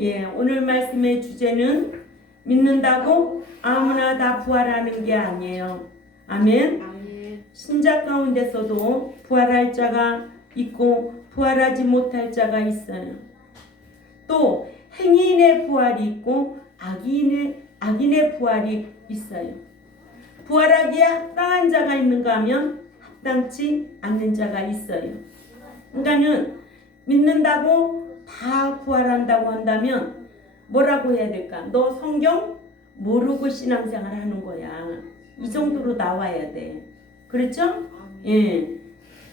예, 오늘 말씀의 주제는 믿는다고 아무나 다 부활하는 게 아니에요. 아멘. 신자 가운데서도 부활할 자가 있고 부활하지 못할 자가 있어요. 또 행인의 부활이 있고 악인의 부활이 있어요. 부활하기에 합당한 자가 있는가 하면 합당치 않는 자가 있어요. 그러니까는 믿는다고 다 부활한다고 한다면 뭐라고 해야 될까? 너 성경 모르고 신앙생활 하는 거야. 이 정도로 나와야 돼. 그렇죠? 예.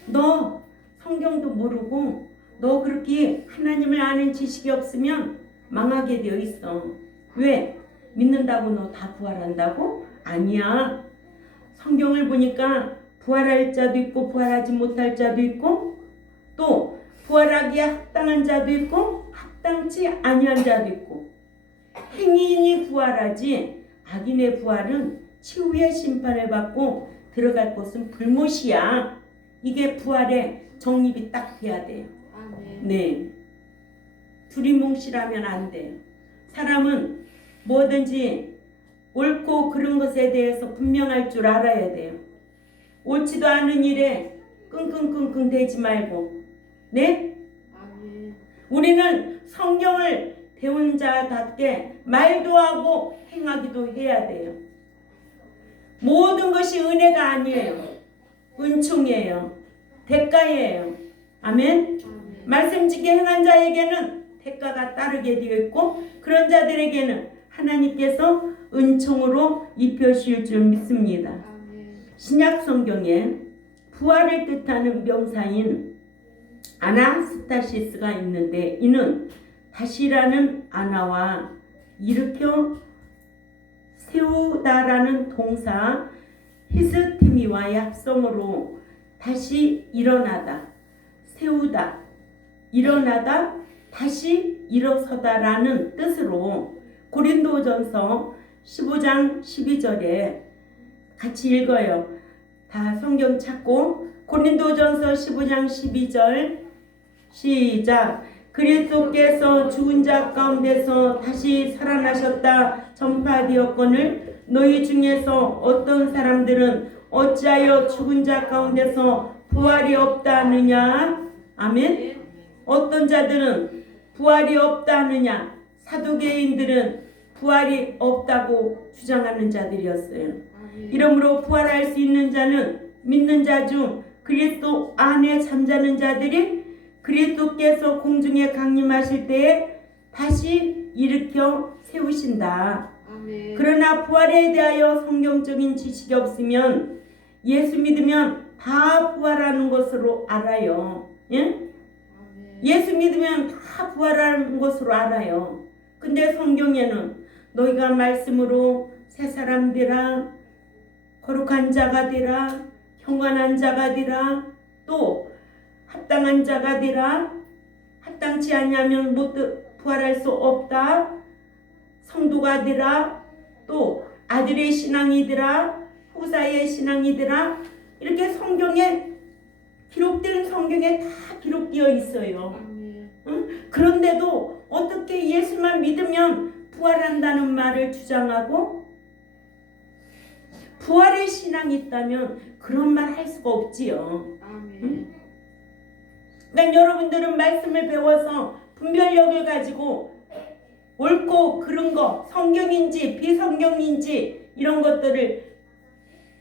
너 성경도 모르고 너 그렇게 하나님을 아는 지식이 없으면 망하게 되어 있어. 왜? 믿는다고 너 다 부활한다고? 아니야. 성경을 보니까 부활할 자도 있고 부활하지 못할 자도 있고 또 부활하기에 합당한 자도 있고 합당치 아니한 자도 있고 행인이 부활하지 악인의 부활은 치유의 심판을 받고 들어갈 곳은 불못이야. 이게 부활의 정립이 딱 돼야 돼요. 네. 두리뭉실하면 안 돼요. 사람은 뭐든지 옳고 그른 것에 대해서 분명할 줄 알아야 돼요. 옳지도 않은 일에 끙끙끙끙 대지 말고. 네? 우리는 성경을 배운 자답게 말도 하고 행하기도 해야 돼요. 모든 것이 은혜가 아니에요. 은총이에요. 대가예요. 아멘? 말씀지게 행한 자에게는 대가가 따르게 되어 있고 그런 자들에게는 하나님께서 은총으로 입혀주실 줄 믿습니다. 신약 성경에 부활을 뜻하는 명사인 아나스타시스가 있는데 이는 다시라는 아나와 일으켜 세우다라는 동사 히스테미와의 합성으로 다시 일어나다, 세우다, 일어나다, 다시 일어서다라는 뜻으로 고린도전서 15장 12절에 같이 읽어요. 다 성경 찾고 고린도전서 15장 12절 시작. 그리스도께서 죽은 자 가운데서 다시 살아나셨다 전파되었거늘 너희 중에서 어떤 사람들은 어찌하여 죽은 자 가운데서 부활이 없다 하느냐. 아멘. 어떤 자들은 부활이 없다 하느냐. 사두개인들은 부활이 없다고 주장하는 자들이었어요. 이러므로 부활할 수 있는 자는 믿는 자 중 그리스도 안에 잠자는 자들이 그리스도께서 공중에 강림하실 때에 다시 일으켜 세우신다. 아멘. 그러나 부활에 대하여 성경적인 지식이 없으면 예수 믿으면 다 부활하는 것으로 알아요. 예? 예수 믿으면 다 부활하는 것으로 알아요. 근데 성경에는 너희가 말씀으로 새 사람 되라, 거룩한 자가 되라, 경건한 자가 되라, 또 합당한 자가 되라, 합당치 아니하면 못 부활할 수 없다, 성도가 되라, 또 아들의 신앙이 되라, 후사의 신앙이 되라, 이렇게 성경에 기록된 성경에 다 기록되어 있어요. 응? 그런데도 어떻게 예수만 믿으면 부활한다는 말을 주장하고 부활의 신앙이 있다면 그런 말 할 수가 없지요. 응? 그러니까 여러분들은 말씀을 배워서 분별력을 가지고 옳고 그른 거, 성경인지 비성경인지 이런 것들을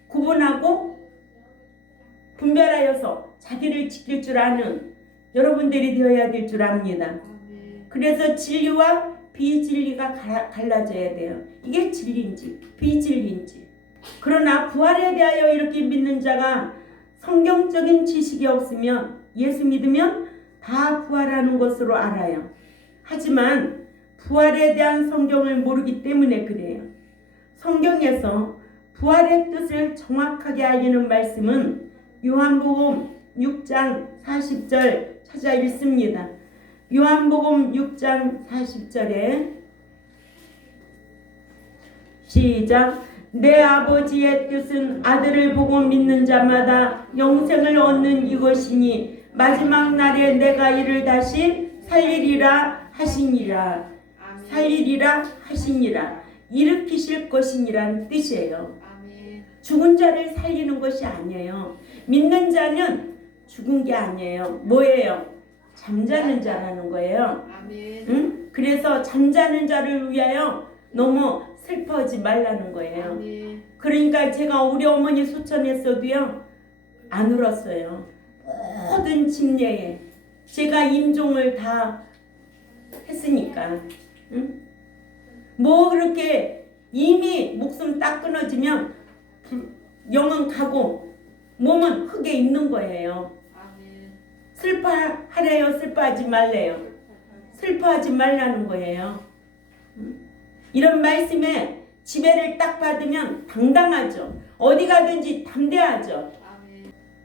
구분하고 분별하여서 자기를 지킬 줄 아는 여러분들이 되어야 될 줄 압니다. 그래서 진리와 비진리가 갈라져야 돼요. 이게 진리인지 비진리인지. 그러나 부활에 대하여 이렇게 믿는 자가 성경적인 지식이 없으면 예수 믿으면 다 부활하는 것으로 알아요. 하지만 부활에 대한 성경을 모르기 때문에 그래요. 성경에서 부활의 뜻을 정확하게 알리는 말씀은 요한복음 6장 40절 찾아 읽습니다. 요한복음 6장 40절에 시작. 내 아버지의 뜻은 아들을 보고 믿는 자마다 영생을 얻는 이것이니 마지막 날에 내가 이를 다시 살리리라 하시니라. 살리리라 하시니라. 일으키실 것이니라는 뜻이에요. 죽은 자를 살리는 것이 아니에요. 믿는 자는 죽은 게 아니에요. 뭐예요? 잠자는 자라는 거예요. 응? 그래서 잠자는 자를 위하여 너무 슬퍼하지 말라는 거예요. 그러니까 제가 우리 어머니 소천했어도요 안 울었어요. 모든 침례에 제가 임종을 다 했으니까. 응? 뭐 그렇게 이미 목숨 딱 끊어지면 영은 가고 몸은 흙에 있는 거예요. 슬퍼하래요? 슬퍼하지 말래요? 슬퍼하지 말라는 거예요. 이런 말씀에 지배를 딱 받으면 당당하죠. 어디 가든지 담대하죠.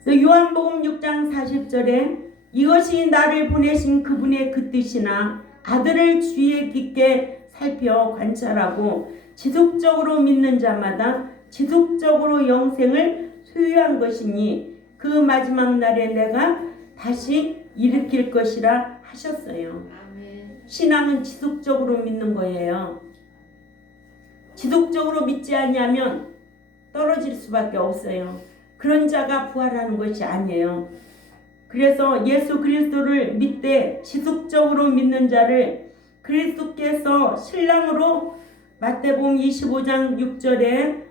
요한복음 6장 40절에 이것이 나를 보내신 그분의 그 뜻이나 아들을 주의에 깊게 살펴 관찰하고 지속적으로 믿는 자마다 지속적으로 영생을 소유한 것이니 그 마지막 날에 내가 다시 일으킬 것이라 하셨어요. 신앙은 지속적으로 믿는 거예요. 지속적으로 믿지 않으면 떨어질 수밖에 없어요. 그런 자가 부활하는 것이 아니에요. 그래서 예수 그리스도를 믿되 지속적으로 믿는 자를 그리스도께서 신랑으로 마태복음 25장 6절에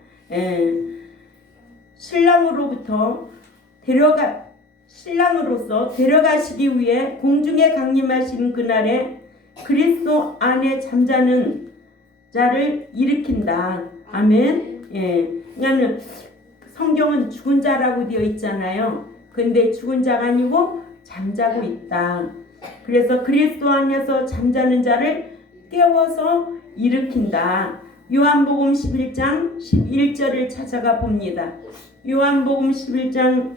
신랑으로서 데려가시기 위해 공중에 강림하신 그날에 그리스도 안에 잠자는 자를 일으킨다. 아멘. 그러니까 성경은 죽은 자라고 되어 있잖아요. 근데 죽은 자가 아니고 잠자고 있다. 그래서 그리스도 안에서 잠자는 자를 깨워서 일으킨다. 요한복음 11장 11절을 찾아가 봅니다. 요한복음 11장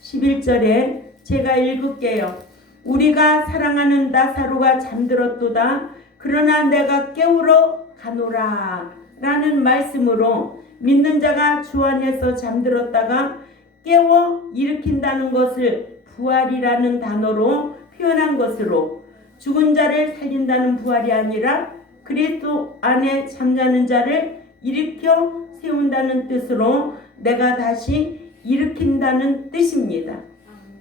11절에 제가 읽을게요. 우리가 사랑하는 나사로가 잠들었도다. 그러나 내가 깨우러 가노라 라는 말씀으로 믿는 자가 주 안에서 잠들었다가 깨워 일으킨다는 것을 부활이라는 단어로 표현한 것으로 죽은 자를 살린다는 부활이 아니라 그리스도 안에 잠자는 자를 일으켜 세운다는 뜻으로 내가 다시 일으킨다는 뜻입니다.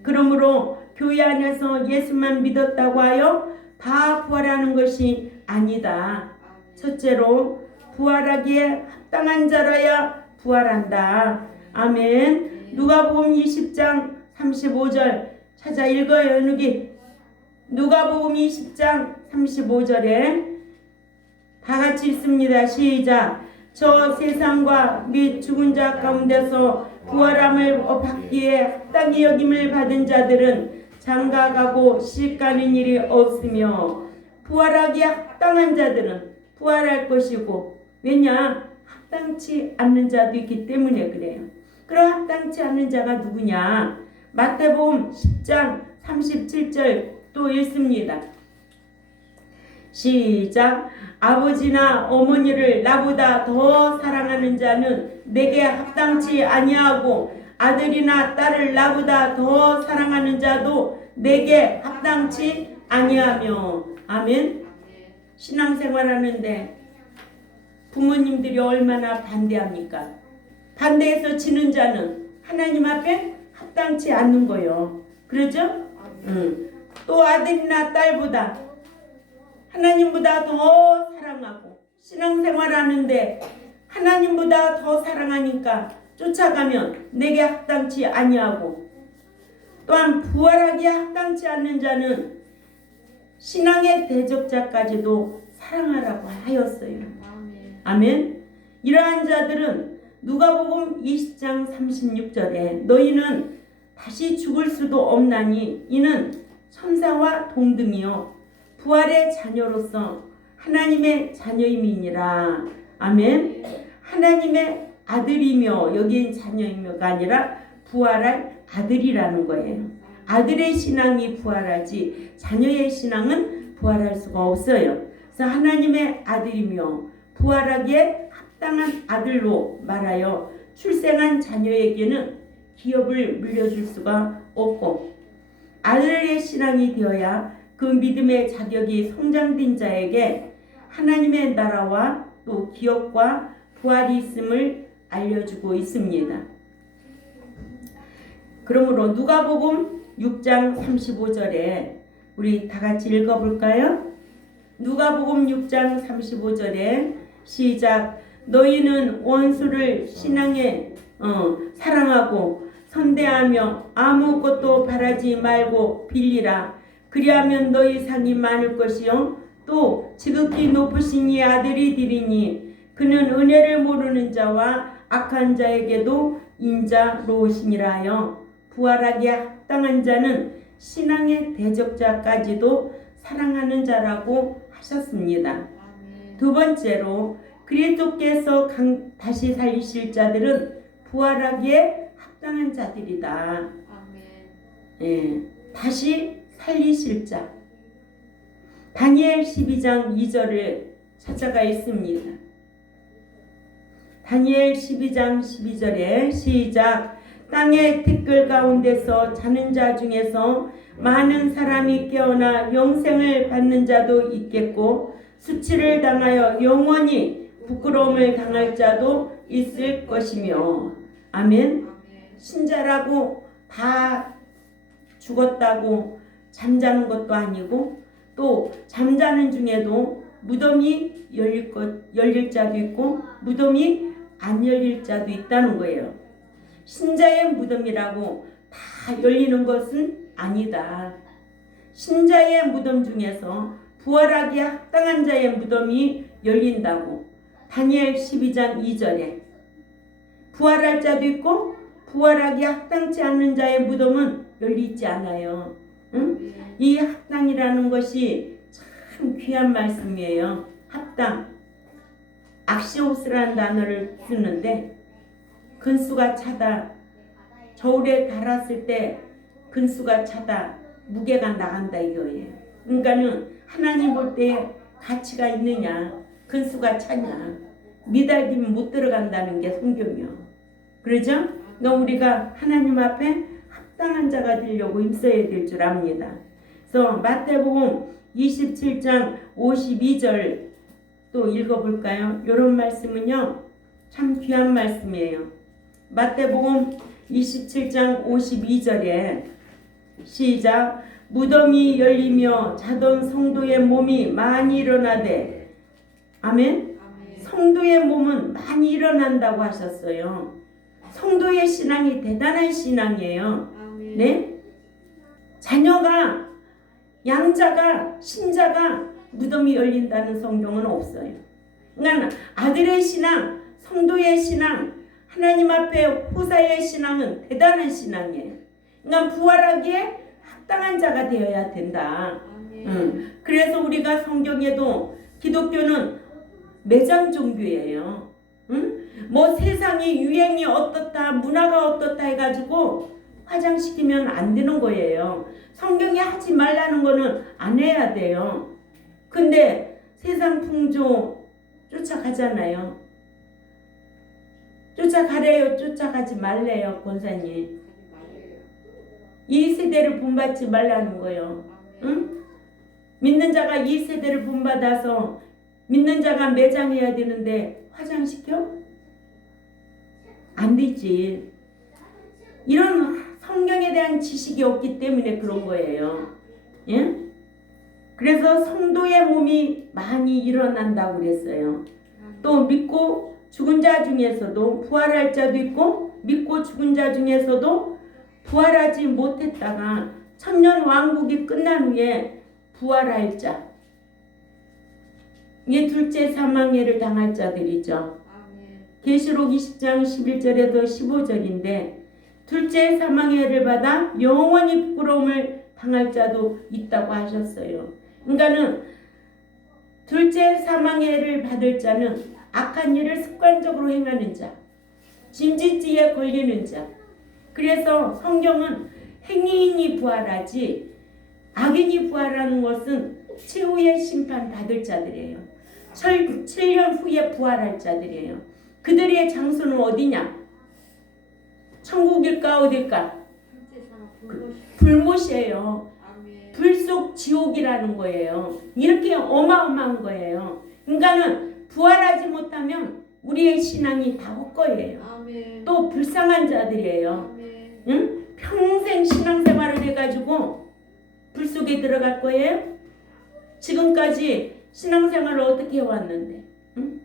그러므로 교회 안에서 예수만 믿었다고 하여 다 부활하는 것이 아니다. 첫째로 부활하기에 합당한 자라야 부활한다. 아멘. 누가복음 20장 35절 찾아 읽어요. 누가복음 20장 35절에 다 같이 읽습니다. 시작. 저 세상과 및 죽은 자 가운데서 부활함을 받기에 합당히 여김을 받은 자들은 장가가고 시집가는 일이 없으며 부활하기에 합당한 자들은 부활할 것이고 왜냐? 합당치 않는 자도 있기 때문에 그래요. 그럼 합당치 않는 자가 누구냐? 마태복음 10장 37절 또 읽습니다. 시작. 아버지나 어머니를 나보다 더 사랑하는 자는 내게 합당치 아니하고 아들이나 딸을 나보다 더 사랑하는 자도 내게 합당치 아니하며. 아멘. 신앙생활하는데 부모님들이 얼마나 반대합니까? 반대해서 지는 자는 하나님 앞에 합당치 않는 거요. 그러죠? 또 아들이나 딸보다 하나님보다 더 사랑하고 신앙생활하는데 하나님보다 더 사랑하니까 쫓아가면 내게 합당치 아니하고 또한 부활하기에 합당치 않는 자는 신앙의 대적자까지도 사랑하라고 하였어요. 아멘. 이러한 자들은 누가복음 20장 36절에 너희는 다시 죽을 수도 없나니 이는 천사와 동등이요 부활의 자녀로서 하나님의 자녀임이니라. 아멘. 하나님의 아들이며 여기엔 자녀이며가 아니라 부활할 아들이라는 거예요. 아들의 신앙이 부활하지 자녀의 신앙은 부활할 수가 없어요. 그래서 하나님의 아들이며 부활하기에 합당한 아들로 말하여 출생한 자녀에게는 기업을 물려줄 수가 없고 아들의 신앙이 되어야 그 믿음의 자격이 성장된 자에게 하나님의 나라와 또 기업과 부활이 있음을 알려주고 있습니다. 그러므로 누가복음 6장 35절에 우리 다 같이 읽어볼까요? 누가복음 6장 35절에 시작. 너희는 원수를 신앙에 사랑하고 선대하며 아무것도 바라지 말고 빌리라. 그리하면 너희 상이 많을 것이요 또 지극히 높으신 이 아들이 되리니 그는 은혜를 모르는 자와 악한 자에게도 인자로우시니라 하여 부활하기에 합당한 자는 신앙의 대적자까지도 사랑하는 자라고 하셨습니다. 두 번째로 그리스도께서 다시 살리실 자들은 부활하기에 합당한 자들이다. 예, 다시 살리실 자. 다니엘 12장 2절을 찾아가 있습니다. 다니엘 12장 12절에 시작. 땅의 티끌 가운데서 자는 자 중에서 많은 사람이 깨어나 영생을 받는 자도 있겠고 수치를 당하여 영원히 부끄러움을 당할 자도 있을 것이며. 아멘. 신자라고 다 죽었다고 잠자는 것도 아니고 또 잠자는 중에도 무덤이 열릴 자도 있고 무덤이 안 열릴 자도 있다는 거예요. 신자의 무덤이라고 다 열리는 것은 아니다. 신자의 무덤 중에서 부활하기에 합당한 자의 무덤이 열린다고 다니엘 12장 2절에 부활할 자도 있고 부활하기에 합당치 않는 자의 무덤은 열리지 않아요. 응? 이 합당이라는 것이 참 귀한 말씀이에요. 합당. 악시오스라는 단어를 쓰는데 근수가 차다. 저울에 달았을 때 근수가 차다. 무게가 나간다 이거예요. 그러니까는 하나님 볼 때 가치가 있느냐 근수가 차냐 미달기면 못 들어간다는 게 성경이요. 그러죠? 그러니까 우리가 하나님 앞에 합당한 자가 되려고 힘써야 될 줄 압니다. 그래서 마태복음 27장 52절 또 읽어볼까요? 이런 말씀은요 참 귀한 말씀이에요. 마태복음 27장 52절에 시작. 무덤이 열리며 자던 성도의 몸이 많이 일어나되. 아멘. 성도의 몸은 많이 일어난다고 하셨어요. 성도의 신앙이 대단한 신앙이에요. 네? 자녀가 양자가 신자가 무덤이 열린다는 성경은 없어요. 그러니까 아들의 신앙, 성도의 신앙, 하나님 앞에 후사의 신앙은 대단한 신앙이에요. 그러니까 부활하기에 합당한 자가 되어야 된다. 그래서 우리가 성경에도 기독교는 매장 종교예요. 뭐 세상이 유행이 어떻다, 문화가 어떻다 해가지고 화장시키면 안 되는 거예요. 성경이 하지 말라는 거는 안 해야 돼요. 근데 세상 풍조 쫓아가잖아요. 쫓아가래요, 쫓아가지 말래요, 권사님. 이 세대를 본받지 말라는 거예요. 응? 믿는 자가 이 세대를 본받아서 믿는 자가 매장해야 되는데 화장시켜? 안 되지. 이런 성경에 대한 지식이 없기 때문에 그런 거예요. 예? 그래서 성도의 몸이 많이 일어난다고 그랬어요. 또 믿고 죽은 자 중에서도 부활할 자도 있고 믿고 죽은 자 중에서도 부활하지 못했다가 천년 왕국이 끝난 후에 부활할 자. 이게 둘째 사망해를 당할 자들이죠. 계시록 20장 11절에도 15절인데 둘째 사망해를 받아 영원히 부끄러움을 당할 자도 있다고 하셨어요. 그러니까는 둘째 사망해를 받을 자는 악한 일을 습관적으로 행하는 자, 진지지에 걸리는 자. 그래서 성경은 행인이 부활하지 악인이 부활하는 것은 최후의 심판 받을 자들이에요. 7년 후에 부활할 자들이에요. 그들의 장소는 어디냐? 천국일까 어딜까? 불못이에요. 불 속 지옥이라는 거예요. 이렇게 어마어마한 거예요. 인간은 부활하지 못하면 우리의 신앙이 다 헛거예요. 아멘. 또 불쌍한 자들이에요. 아멘. 응? 평생 신앙생활을 해가지고 불 속에 들어갈 거예요? 지금까지 신앙생활을 어떻게 해왔는데? 응?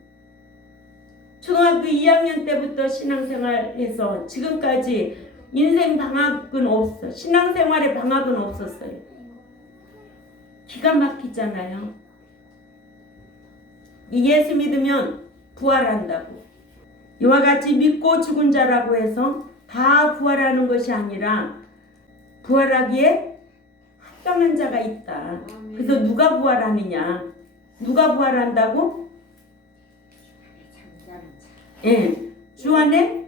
중학교 2학년 때부터 신앙생활해서 지금까지 인생 방학은 없어. 신앙생활의 방학은 없었어요. 기가 막히잖아요. 예수 믿으면 부활한다고. 이와 같이 믿고 죽은 자라고 해서 다 부활하는 것이 아니라 부활하기에 합당한 자가 있다. 그래서 누가 부활하느냐? 누가 부활한다고? 예, 주 안에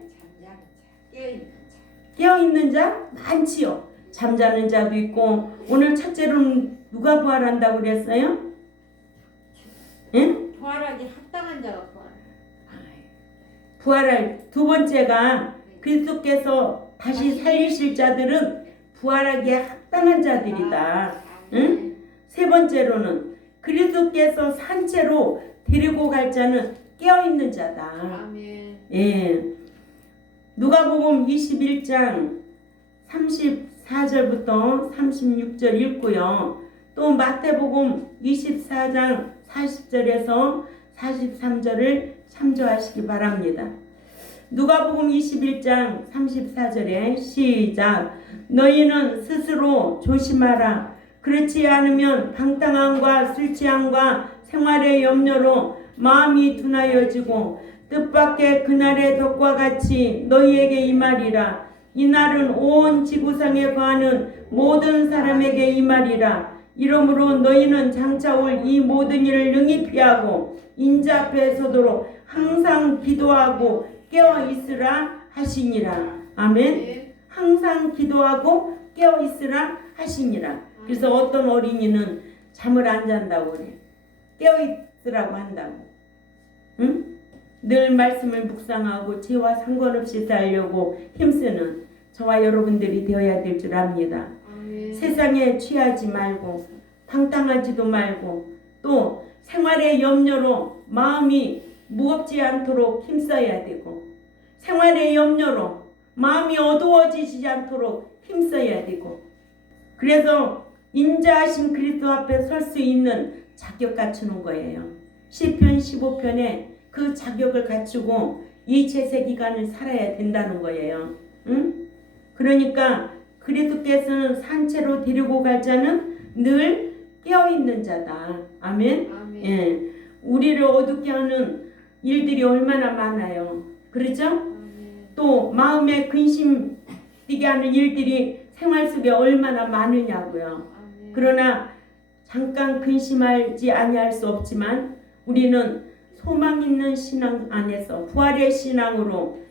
깨어있는 자 많지요. 잠자는 자도 있고. 오늘 첫째로는 누가 부활한다고 그랬어요? 예? 부활하기 합당한 자가 부활할 두 번째가 그리스도께서 다시 살리실 자들은 부활하기에 합당한 자들이다. 응? 세 번째로는 그리스도께서 산채로 데리고 갈 자는 깨어있는 자다. 아멘. 예. 누가복음 21장 34절부터 36절 읽고요. 또 마태복음 24장 40절에서 43절을 참조하시기 바랍니다. 누가복음 21장 34절에 시작. 너희는 스스로 조심하라. 그렇지 않으면 방탕함과 술 취함과 생활의 염려로 마음이 둔하여지고 뜻밖의 그날의 덕과 같이 너희에게 임하리라. 이날은 온 지구상에 거하는 모든 사람에게 임하리라. 이러므로 너희는 장차 올 이 모든 일을 능히 피하고 인자 앞에 서도록 항상 기도하고 깨어 있으라 하시니라. 아멘. 항상 기도하고 깨어 있으라 하시니라. 그래서 어떤 어린이는 잠을 안 잔다고 그래. 깨어 있으라고 한다고. 응? 늘 말씀을 묵상하고 죄와 상관없이 살려고 힘쓰는 저와 여러분들이 되어야 될 줄 압니다. 아멘. 세상에 취하지 말고 방탕하지도 말고 또 생활의 염려로 마음이 무겁지 않도록 힘써야 되고 생활의 염려로 마음이 어두워지지 않도록 힘써야 되고 그래서 인자하신 그리스도 앞에 설 수 있는 자격 갖추는 거예요. 시편 15편에 그 자격을 갖추고 이 제세 기간을 살아야 된다는 거예요. 응? 그러니까 그리스도께서는 산채로 데리고 갈 자는 늘 깨어있는 자다. 아멘. 아멘. 예, 우리를 어둡게 하는 일들이 얼마나 많아요. 그렇죠? 아멘. 또 마음에 근심 뛰게 하는 일들이 생활 속에 얼마나 많으냐고요. 아멘. 그러나 잠깐 근심하지 아니할 수 없지만 우리는 소망 있는 신앙 안에서 부활의 신앙으로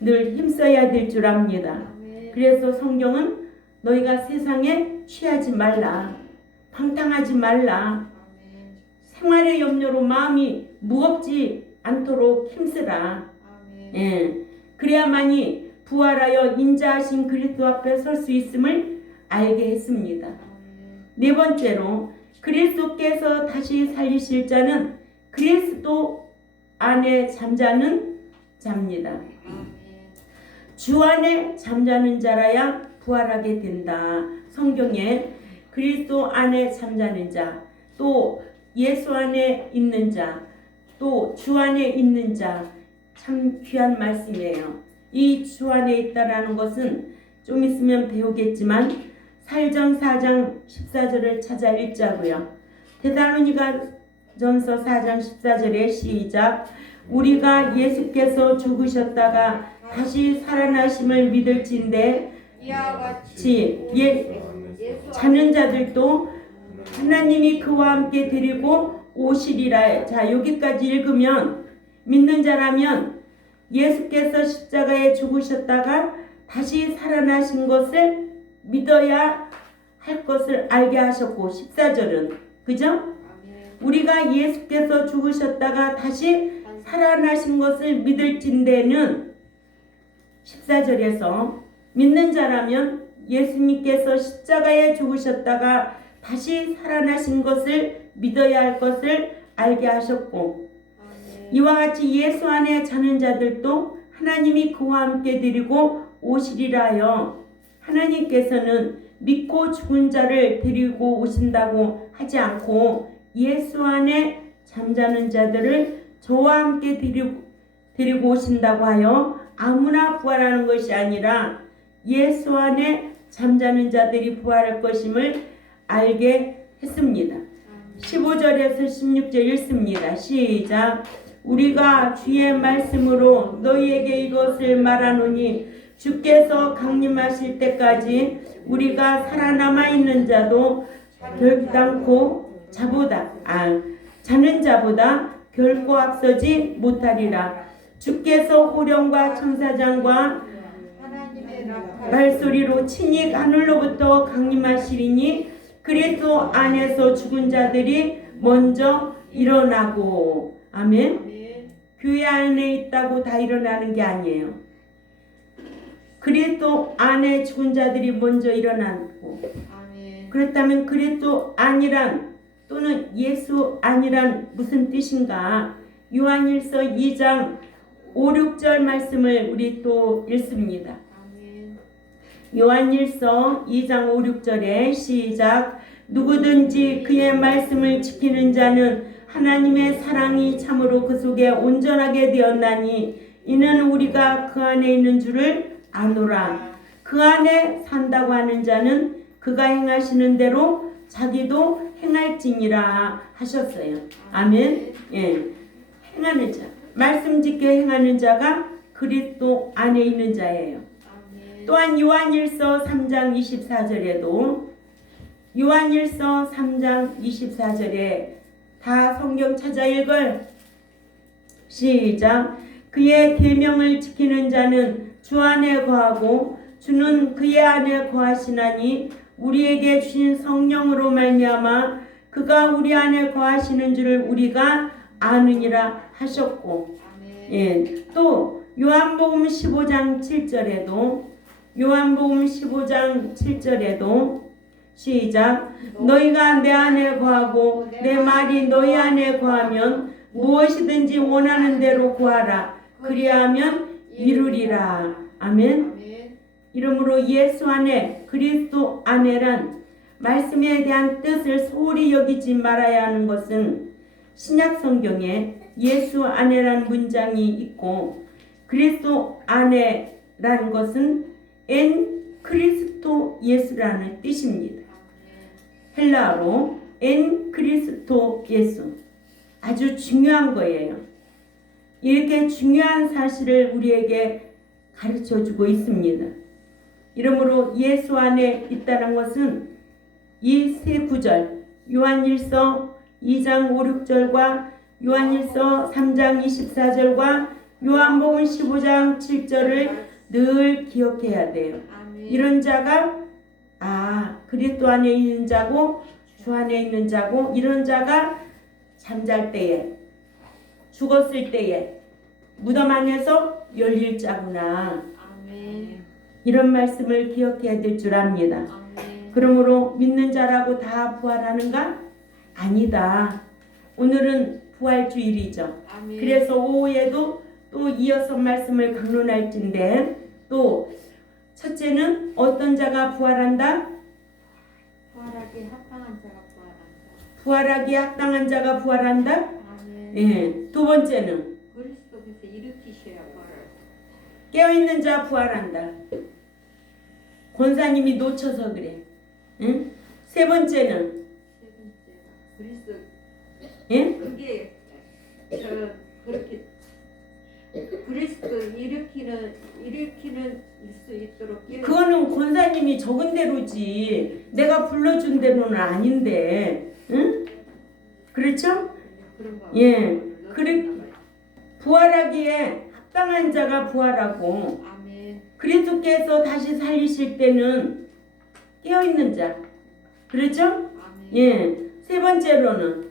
늘 힘써야 될 줄 압니다. 아멘. 그래서 성경은 너희가 세상에 취하지 말라. 방탕하지 말라. 아멘. 생활의 염려로 마음이 무겁지 않도록 힘쓰라. 아멘. 예. 그래야만이 부활하여 인자하신 그리스도 앞에 설 수 있음을 알게 했습니다. 아멘. 네 번째로 그리스도께서 다시 살리실 자는 그리스도 안에 잠자는 자입니다. 아멘. 주 안에 잠자는 자라야 부활하게 된다. 성경에 그리스도 안에 잠자는 자, 또 예수 안에 있는 자, 또 주 안에 있는 자, 참 귀한 말씀이에요. 이 주 안에 있다라는 것은 좀 있으면 배우겠지만 사일전 4장 14절을 찾아 읽자고요. 데살로니가전서 4장 14절에 시작. 우리가 예수께서 죽으셨다가 다시 살아나심을 믿을진대 이와 같이 자는 자들도 하나님이 그와 함께 데리고 오시리라. 자, 여기까지 읽으면 믿는 자라면 예수께서 십자가에 죽으셨다가 다시 살아나신 것을 믿어야 할 것을 알게 하셨고 14절은 그죠? 아멘. 우리가 예수께서 죽으셨다가 다시 살아나신 것을 믿을진대는 14절에서 믿는 자라면 예수님께서 십자가에 죽으셨다가 다시 살아나신 것을 믿어야 할 것을 알게 하셨고 아멘. 이와 같이 예수 안에 자는 자들도 하나님이 그와 함께 데리고 오시리라 하여 하나님께서는 믿고 죽은 자를 데리고 오신다고 하지 않고 예수 안에 잠자는 자들을 저와 함께 데리고 오신다고 하여 아무나 부활하는 것이 아니라 예수 안에 잠자는 자들이 부활할 것임을 알게 했습니다. 15절에서 16절 읽습니다. 시작. 우리가 주의 말씀으로 너희에게 이것을 말하노니 주께서 강림하실 때까지 우리가 살아남아 있는 자도 결단코 자는 자보다 결코 앞서지 못하리라. 주께서 호령과 천사장과 하나님의 낙할 말소리로 친히 하늘로부터 강림하시리니 그리스도 안에서 죽은 자들이 먼저 일어나고. 아멘. 아멘. 교회 안에 있다고 다 일어나는 게 아니에요. 그리스도 안에 죽은 자들이 먼저 일어나고. 아멘. 그렇다면 그리스도 안이란 또는 예수 안이란 무슨 뜻인가? 요한일서 2장 5, 6절 말씀을 우리 또 읽습니다. 아멘. 요한일서 2장 5, 6절에 시작. 누구든지 그의 말씀을 지키는 자는 하나님의 사랑이 참으로 그 속에 온전하게 되었나니 이는 우리가 그 안에 있는 줄을 아노라. 그 안에 산다고 하는 자는 그가 행하시는 대로 자기도 행할지니라 하셨어요. 아멘. 예, 행하는 자, 말씀 지켜 행하는 자가 그리스도 안에 있는 자예요. 아멘. 또한 요한일서 3장 24절에도 요한일서 3장 24절에 다 성경 찾아 읽을 시작. 그의 계명을 지키는 자는 주 안에 거하고 주는 그의 안에 거하시나니 우리에게 주신 성령으로 말미암아 그가 우리 안에 거하시는 줄을 우리가 아느니라 하셨고. 아멘. 예, 또 요한복음 15장 7절에도 요한복음 15장 7절에도 시작. 너희가 내 안에 거하고 내 말이 너희 안에 거하면 무엇이든지 원하는 대로 구하라. 그리하면 이루리라. 아멘. 아멘. 이러므로 예수 안에 그리스도 안에란 말씀에 대한 뜻을 소홀히 여기지 말아야 하는 것은 신약 성경에 예수 안에란 문장이 있고 그리스도 안에라는 것은 엔 크리스토 예수라는 뜻입니다. 헬라어로 엔 크리스토 예수. 아주 중요한 거예요. 이렇게 중요한 사실을 우리에게 가르쳐 주고 있습니다. 이러므로 예수 안에 있다는 것은 이 세 구절 요한일서 2장 5, 6절과 요한일서 3장 24절과 요한복음 15장 7절을 늘 기억해야 돼요. 아멘. 이런 자가 그리스도 안에 있는 자고 주 안에 있는 자고 이런 자가 잠잘 때에 죽었을 때에 무덤 안에서 열릴 자구나. 아멘. 이런 말씀을 기억해야 될 줄 압니다. 아멘. 그러므로 믿는 자라고 다 부활하는가? 아니다. 오늘은 부활주일이죠. 아멘. 그래서 오후에도 또 이어서 말씀을 강론할진데 또 첫째는 어떤 자가 부활한다? 부활하기 합당한 자가 부활한다. 부활하기 합당한 자가 부활한다? 아멘. 예. 두 번째는 그리스도께서 일으키셔야 부활할. 깨어있는 자 부활한다. 권사님이 놓쳐서 그래. 응? 세 번째는 세 번째가 그리스도 예? 그게 그렇게 그리스도 일으키는 수 있도록 그거는 권사님이 적은 대로지 내가 불러준 대로는 아닌데. 응? 그렇죠? 그런 거. 예. 부활하기에 합당한 자가 부활하고 아멘. 그리스도께서 다시 살리실 때는 깨어있는 자. 그렇죠? 아멘. 예. 세 번째로는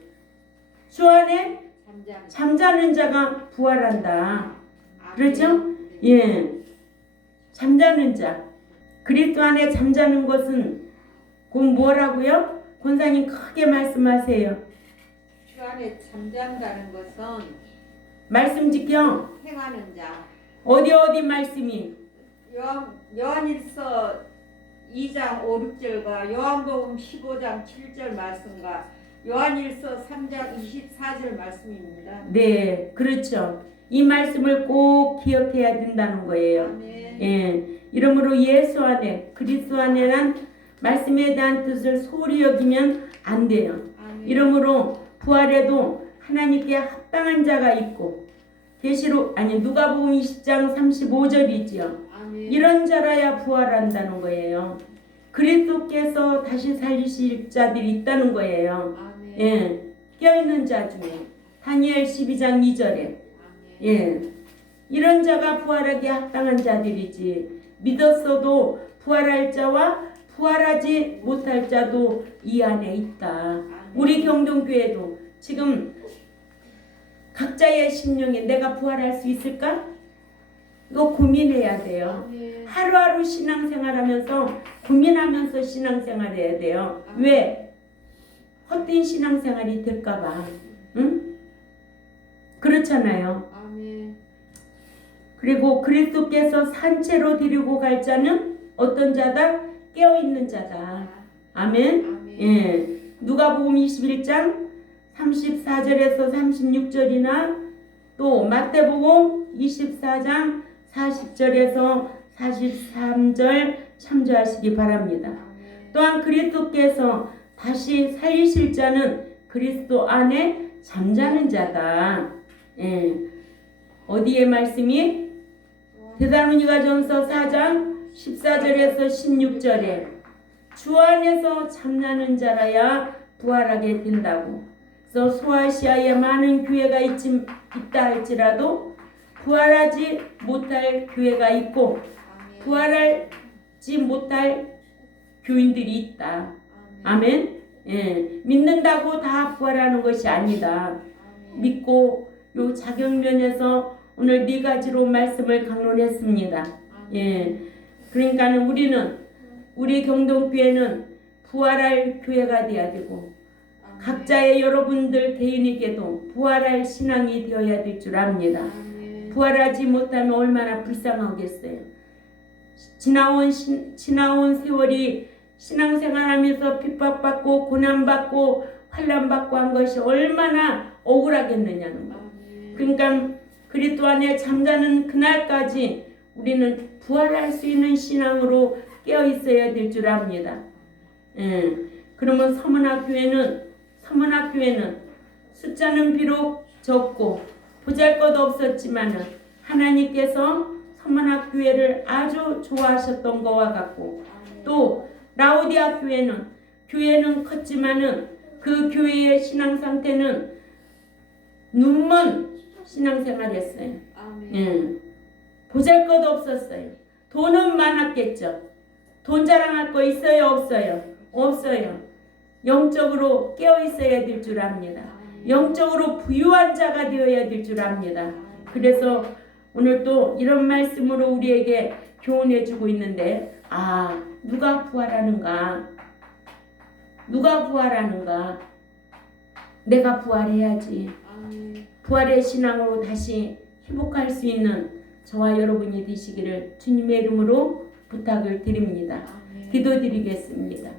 주 안에 잠잠. 잠자는 자가 부활한다. 아멘. 그렇죠? 예. 잠자는 자. 그리스도 안에 잠자는 것은 곧 뭐라고요? 권사님 크게 말씀하세요. 주 안에 잠잠다는 것은 말씀 지켜. 행하는 자. 어디 말씀이? 요한일서 2장 5, 6절과 요한복음 15장 7절 말씀과 요한일서 3장 24절 말씀입니다. 네, 그렇죠. 이 말씀을 꼭 기억해야 된다는 거예요. 아멘. 예, 이러므로 예수 안에, 그리스도 안에란 말씀에 대한 뜻을 소홀히 여기면 안 돼요. 아멘. 이러므로 부활에도 하나님께 합당한 자가 있고, 누가복음 20장 35절이지요. 아멘. 이런 자라야 부활한다는 거예요. 그리스도께서 다시 살리실 자들이 있다는 거예요. 아멘. 예, 껴있는 자 중에 다니엘 12장 2절에 아멘. 예, 이런 자가 부활하기에 합당한 자들이지, 믿었어도 부활할 자와 부활하지 못할 자도 이 안에 있다. 우리 경동교회도 지금 각자의 심령에 내가 부활할 수 있을까? 이거 고민해야 돼요. 아멘. 하루하루 신앙생활하면서 고민하면서 신앙생활해야 돼요. 왜? 헛된 신앙생활이 될까봐. 응? 그렇잖아요. 아멘. 그리고 그리스도께서 산채로 데리고 갈 자는 어떤 자다? 깨어있는 자다. 아멘. 아멘. 예. 누가복음 21장 34절에서 36절이나 또 마태복음 24장 40절에서 43절 참조하시기 바랍니다. 아멘. 또한 그리스도께서 다시 살리실 자는 그리스도 안에 잠자는 자다. 예. 어디에 말씀이? 데살로니가전서 4장 14절에서 16절에 주 안에서 잠자는 자라야 부활하게 된다고. 그래서 소아시아에 많은 교회가 있다 할지라도 부활하지 못할 교회가 있고 아멘. 부활하지 못할 교인들이 있다. 아멘. 아멘. 예, 믿는다고 다 부활하는 것이 아니다. 아멘. 믿고 요 자격면에서 오늘 네 가지로 말씀을 강론했습니다. 예, 그러니까는 우리 경동교회는 부활할 교회가 되어야 되고 아멘. 각자의 여러분들 개인에게도 부활할 신앙이 되어야 될 줄 압니다. 아멘. 부활하지 못하면 얼마나 불쌍하겠어요. 지나온 세월이 신앙생활하면서 핍박받고 고난받고 환난받고 한 것이 얼마나 억울하겠느냐는 거. 아멘. 그러니까 그리스도 안에 잠자는 그날까지 우리는 부활할 수 있는 신앙으로 깨어 있어야 될 줄 압니다. 예. 그러면 서문학교회는 숫자는 비록 적고 보잘것 없었지만은 하나님께서 서문학교회를 아주 좋아하셨던 것과 같고, 또 라오디아 교회는 컸지만은 그 교회의 신앙 상태는 눈먼 신앙생활이었어요. 아멘. 예. 보잘것 없었어요. 돈은 많았겠죠. 돈 자랑할 거 있어요, 없어요? 없어요. 영적으로 깨어 있어야 될 줄 압니다. 영적으로 부유한 자가 되어야 될 줄 압니다. 그래서 오늘 또 이런 말씀으로 우리에게 교훈해 주고 있는데, 누가 부활하는가? 누가 부활하는가? 내가 부활해야지. 아멘. 부활의 신앙으로 다시 회복할 수 있는 저와 여러분이 되시기를 주님의 이름으로 부탁을 드립니다. 아멘. 기도드리겠습니다.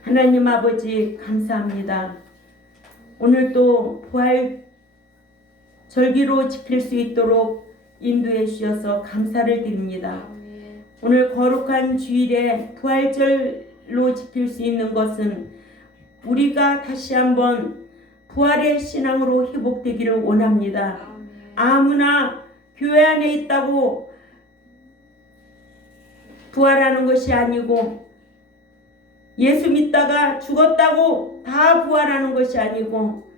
하나님 아버지 감사합니다. 오늘 또 부활 절기로 지킬 수 있도록 인도해 주셔서 감사를 드립니다. 아멘. 오늘 거룩한 주일에 부활절로 지킬 수 있는 것은 우리가 다시 한번 부활의 신앙으로 회복되기를 원합니다. 아멘. 아무나 교회 안에 있다고 부활하는 것이 아니고, 예수 믿다가 죽었다고 다 부활하는 것이 아니고,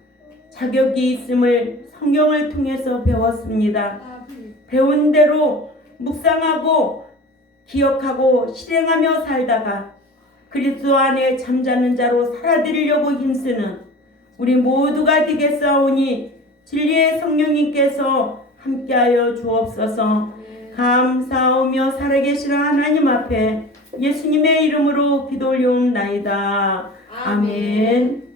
자격이 있음을 성경을 통해서 배웠습니다. 아멘. 배운 대로 묵상하고 기억하고 실행하며 살다가 그리스도 안에 잠자는 자로 살아드리려고 힘쓰는 우리 모두가 되겠사오니 진리의 성령님께서 함께하여 주옵소서. 감사하며 살아계시는 하나님 앞에 예수님의 이름으로 기도 올려옵나이다. 아멘.